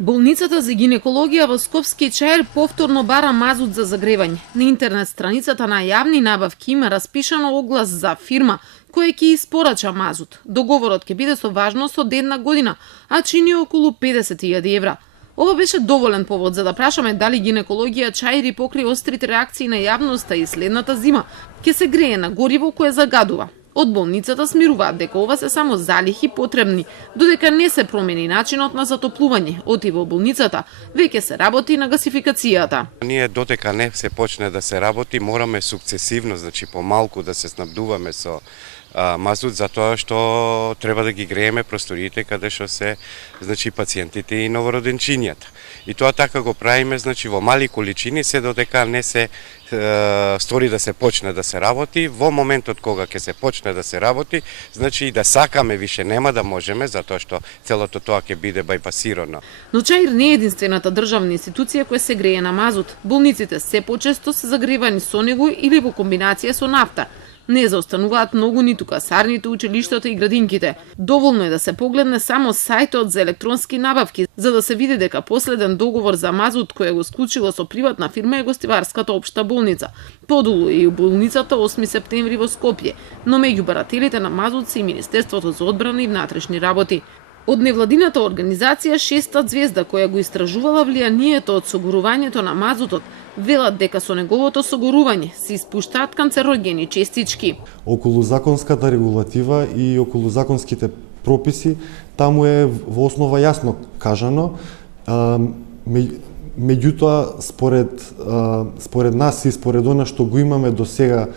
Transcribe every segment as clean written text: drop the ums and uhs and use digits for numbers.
Болницата за гинекологија во Скопски Чаир повторно бара мазут за загревање. На интернет страницата на јавни набавки има распишано оглас за фирма која ќе испорача мазут. Договорот ќе биде со важност од 1 година, а чини околу 50.000 евра. Ова беше доволен повод за да прашаме дали гинекологија Чаир покри острите реакции на јавноста и следната зима ќе се грее на гориво кое загадува. Од болницата смируваат дека ова се само залихи потребни, додека не се промени начинот на затоплување. Оти во болницата веќе се работи на гасификацијата. Ние додека не се почне да се работи, мораме сукцесивно, значи помалку да се снабдуваме со мазут, затоа што треба да ги грееме просториите каде што се, значи, пациентите и новороденчињата. И тоа така го правиме, значи, во мали количини, се додека не се стори да се почне да се работи. Во моментот кога ќе се почне да се работи, значи и да сакаме више нема да можеме, затоа што целото тоа ќе биде бајпасирано. Но Чаир не е единствената државна институција која се грее на мазут. Болниците се почесто се загревани со него или во комбинација со нафта. Не заостануваат многу ниту касарните, училиштата и градинките. Доволно е да се погледне само сајтот за електронски набавки, за да се види дека последен договор за мазут кој го склучила со приватна фирма е Гостиварската општа болница. Подолу е и болницата 8 септември во Скопје, но меѓу барателите на мазут се и Министерството за одбрана и внатрешни работи. Од невладината организација Шеста звезда, која го истражувала влијанието од согорувањето на мазутот, велат дека со неговото согорување се испуштаат канцерогени честички. Околу законската регулатива и околу законските прописи, таму е во основа јасно кажано, меѓутоа според нас и според она што го имаме до сега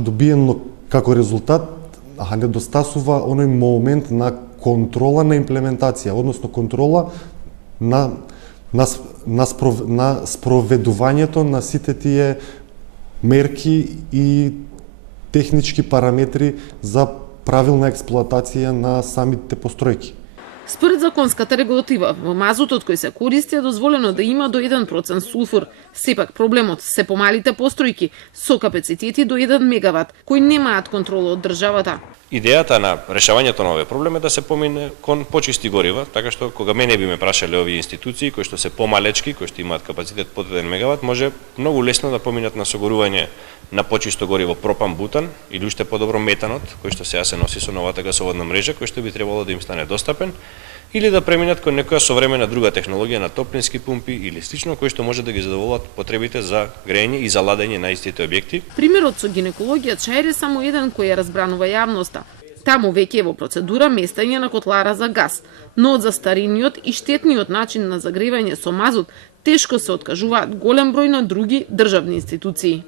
добиено како резултат, недостасува оној момент на контрола на имплементација, односно контрола на спроведувањето на сите тие мерки и технички параметри за правилна експлоатација на самите постројки. Според законската регулатива, во мазутот кој се користи е дозволено да има до 1% сулфур. Сепак проблемот се помалите постројки со капацитети до 1 мегават, кои немаат контрола од државата. Идејата на решавањето на овој проблем е да се помине кон почисти горива, така што кога мене би ме прашале овие институции кои што се помалечки, кои што имаат капацитет под 1 мегават, може многу лесно да поминат на согорување на почисто гориво пропан-бутан или уште подобро метанот, кој што сега се носи со новата гасоводна мрежа, кој што би требало да им стане достапен, или да преминат кон некоја современа друга технологија на топлински пумпи или слично, кои што може да ги задоволат потребите за грејење и за ладење на истите објекти. Примерот со гинекологија Чаир е само еден кој ја разбранува јавноста. Таму веќе е во процедура местање на котлара за газ, но од застарениот и штетниот начин на загревање со мазут тешко се откажуваат голем број на други државни институции.